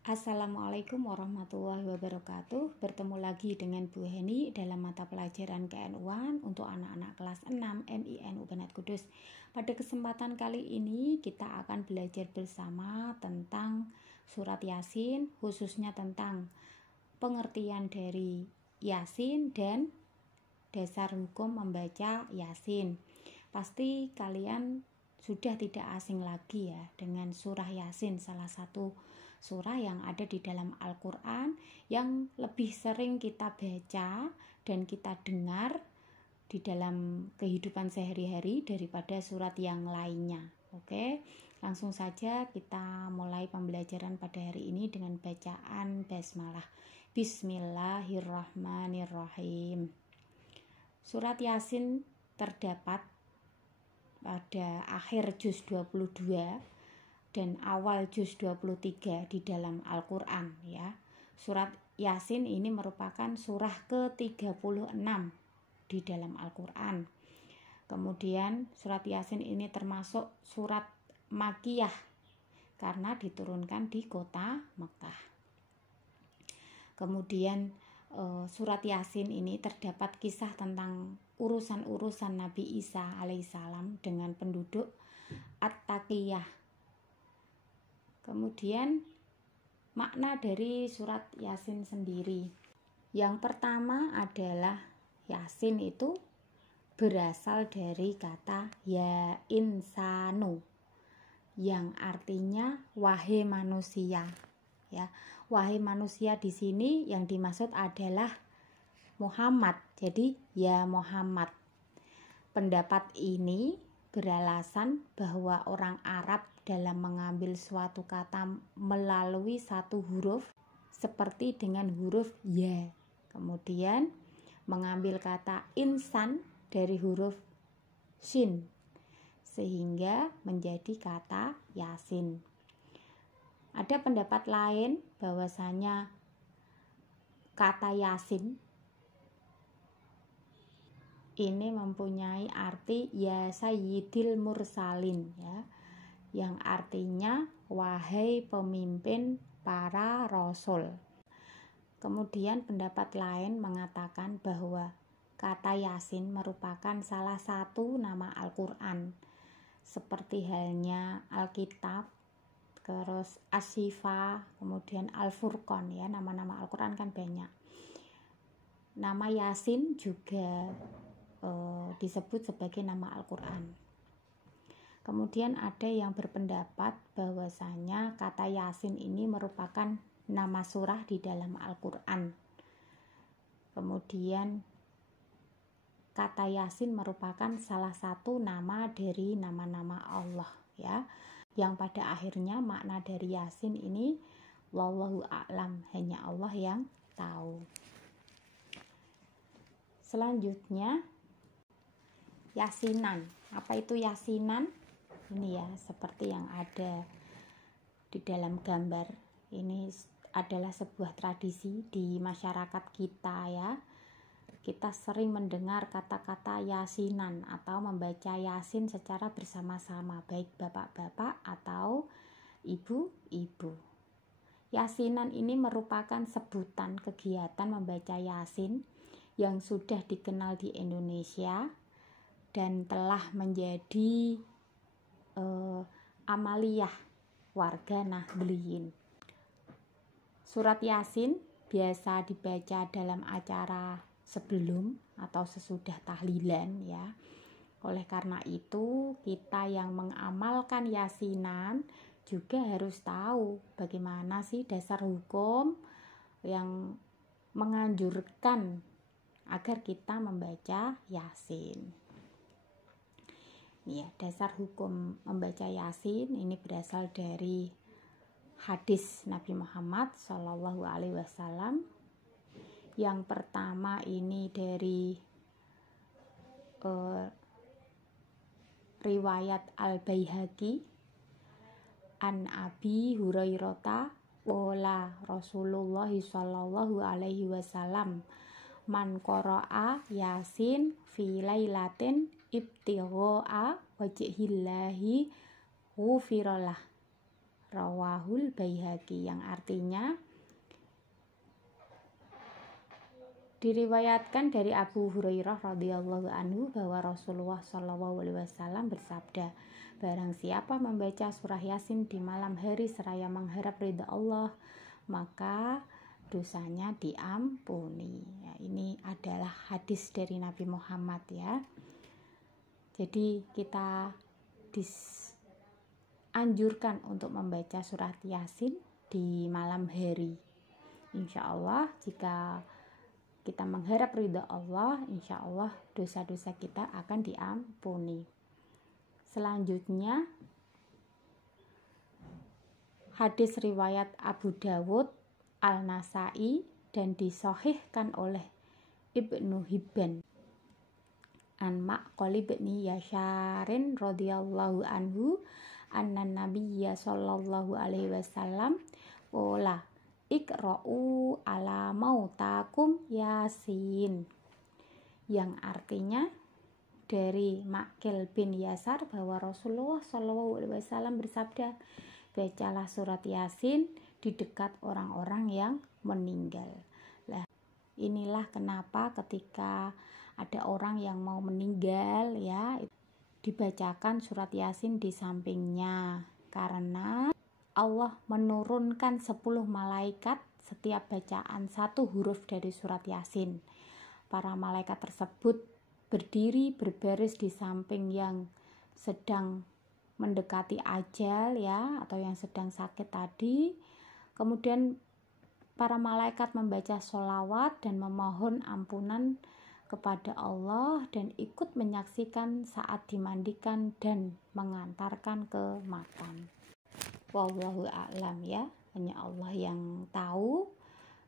Assalamualaikum warahmatullahi wabarakatuh. Bertemu lagi dengan Bu Heni dalam mata pelajaran KNU-an untuk anak-anak kelas 6 MINU Banat Kudus. Pada kesempatan kali ini kita akan belajar bersama tentang surat Yasin, khususnya tentang pengertian dari Yasin dan dasar hukum membaca Yasin. Pasti kalian sudah tidak asing lagi ya dengan surah Yasin, salah satu surah yang ada di dalam Al-Quran yang lebih sering kita baca dan kita dengar di dalam kehidupan sehari-hari daripada surat yang lainnya. Oke, langsung saja kita mulai pembelajaran pada hari ini dengan bacaan basmalah. Bismillahirrahmanirrahim. Surat Yasin terdapat pada akhir juz 22 dan awal juz 23 di dalam Al-Quran ya. Surat Yasin ini merupakan surah ke-36 di dalam Al-Quran. Kemudian surat Yasin ini termasuk surat Makkiyah karena diturunkan di kota Mekah. Kemudian surat Yasin ini terdapat kisah tentang urusan-urusan Nabi Isa alaihissalam dengan penduduk At-Taqiyah. Kemudian makna dari surat Yasin sendiri. Yang pertama adalah Yasin itu berasal dari kata ya insanu yang artinya wahai manusia. Ya, wahai manusia di sini yang dimaksud adalah Muhammad. Jadi ya Muhammad. Pendapat ini beralasan bahwa orang Arab dalam mengambil suatu kata melalui satu huruf seperti dengan huruf ya, kemudian mengambil kata insan dari huruf shin sehingga menjadi kata Yasin. Ada pendapat lain bahwasanya kata Yasin ini mempunyai arti ya sayyidil mursalin ya, yang artinya wahai pemimpin para rasul. Kemudian pendapat lain mengatakan bahwa kata Yasin merupakan salah satu nama Al-Quran seperti halnya Alkitab, terus Asy-Syifa, kemudian Al-Furqan ya, nama-nama Al-Quran kan banyak. Nama Yasin juga disebut sebagai nama Al-Quran. Kemudian ada yang berpendapat bahwasanya kata Yasin ini merupakan nama surah di dalam Al-Quran. Kemudian kata Yasin merupakan salah satu nama dari nama-nama Allah ya, yang pada akhirnya makna dari Yasin ini wallahu a'lam, hanya Allah yang tahu. Selanjutnya Yasinan. Apa itu Yasinan? Ini ya, seperti yang ada di dalam gambar. Ini adalah sebuah tradisi di masyarakat kita ya. Kita sering mendengar kata-kata Yasinan atau membaca Yasin secara bersama-sama, baik bapak-bapak atau ibu-ibu. Yasinan ini merupakan sebutan kegiatan membaca Yasin yang sudah dikenal di Indonesia dan telah menjadi amaliyah warga Nahdliyin. Surat Yasin biasa dibaca dalam acara sebelum atau sesudah tahlilan ya. Oleh karena itu, kita yang mengamalkan Yasinan juga harus tahu bagaimana sih dasar hukum yang menganjurkan agar kita membaca Yasin. Ya, dasar hukum membaca Yasin ini berasal dari hadis Nabi Muhammad SAW. Yang pertama ini dari riwayat Al-Baihaqi an Abi Hurairah qala Rasulullah sallallahu alaihi wasallam man qara'a Yasin fi lailatin ibtigha'a wajhillahi ghufiralah rawahul Baihaqi, yang artinya diriwayatkan dari Abu Hurairah radhiyallahu anhu bahwa Rasulullah shallallahu alaihi wasallam bersabda, barang siapa membaca surah Yasin di malam hari seraya mengharap ridha Allah, maka dosanya diampuni. Ya, ini adalah hadis dari Nabi Muhammad ya. Jadi kita dianjurkan untuk membaca surat Yasin di malam hari. Insya Allah jika kita mengharap ridha Allah, insya Allah dosa-dosa kita akan diampuni. Selanjutnya hadis riwayat Abu Dawud, Al-Nasai, dan disahihkan oleh Ibnu Hibban an Ma'qal bin Yasharin radhiyallahu anhu anna nabiyya sallallahu alaihi wasallam qala iqra'u ala mautakum Yasin, yang artinya dari Ma'qal bin Yasar bahwa Rasulullah sallallahu alaihi wasallam bersabda, bacalah surat Yasin di dekat orang-orang yang meninggal. Nah, inilah kenapa ketika ada orang yang mau meninggal ya, dibacakan surat Yasin di sampingnya, karena Allah menurunkan 10 malaikat setiap bacaan satu huruf dari surat Yasin. Para malaikat tersebut berdiri berbaris di samping yang sedang mendekati ajal ya, atau yang sedang sakit tadi. Kemudian para malaikat membaca sholawat dan memohon ampunan kepada Allah dan ikut menyaksikan saat dimandikan dan mengantarkan ke makam. Wallahu a'lam ya, hanya Allah yang tahu.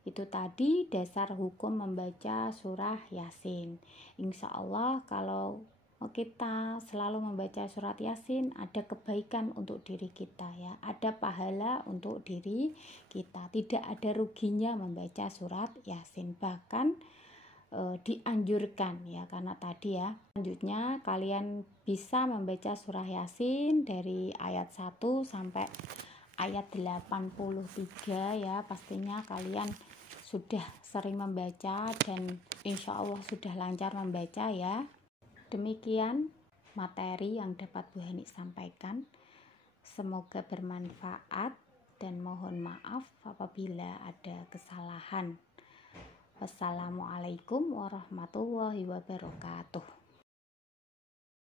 Itu tadi dasar hukum membaca surah Yasin. Insya Allah kalau kita selalu membaca surat Yasin, ada kebaikan untuk diri kita ya, ada pahala untuk diri kita, tidak ada ruginya membaca surat Yasin, bahkan dianjurkan ya, karena tadi ya. Selanjutnya kalian bisa membaca surah Yasin dari ayat 1 sampai ayat 83 ya. Pastinya kalian sudah sering membaca dan insya Allah sudah lancar membaca ya. Demikian materi yang dapat Bu Hani sampaikan. Semoga bermanfaat dan mohon maaf apabila ada kesalahan. Wassalamualaikum warahmatullahi wabarakatuh.